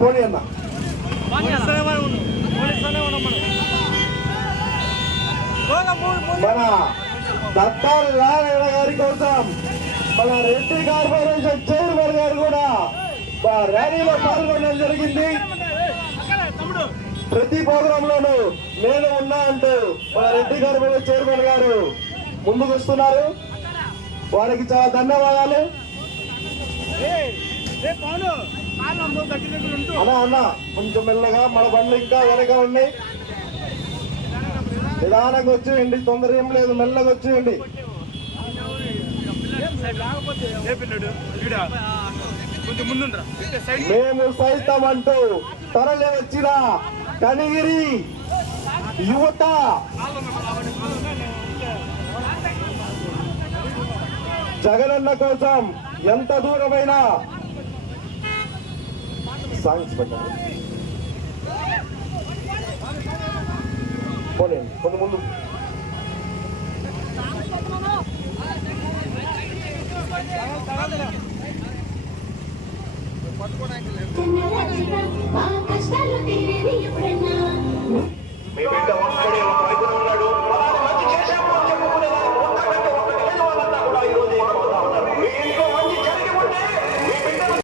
పోనీ అన్న మన దత్తాల నారాయణ గారి కోసం మన రెడ్డి కార్పొరేషన్ చైర్మన్ గారు కూడా ర్యాలీలో పాల్గొనడం జరిగింది. ప్రతి ప్రోగ్రామ్ లోనూ నేను ఉన్నా అంటూ మన రెడ్డి కార్పొరేషన్ చైర్మన్ గారు ముందుకు వస్తున్నారు. వారికి చాలా ధన్యవాదాలు. అన్న కొంచెం మెల్లగా, మన బండ్లు ఇంకా వెనక ఉన్నాయి. నిదానంగా వచ్చేయండి, తొందర ఏం లేదు, మెల్లగా వచ్చేయండి. మేము సైతం అంటూ తరలి వచ్చిన కనిగిరి యువత జగనన్న కోసం ఎంత దూరమైనా సాంగ్స్ పెట్టండి. పోలేండి కొంచెం ముందు. మీ బిడ్డ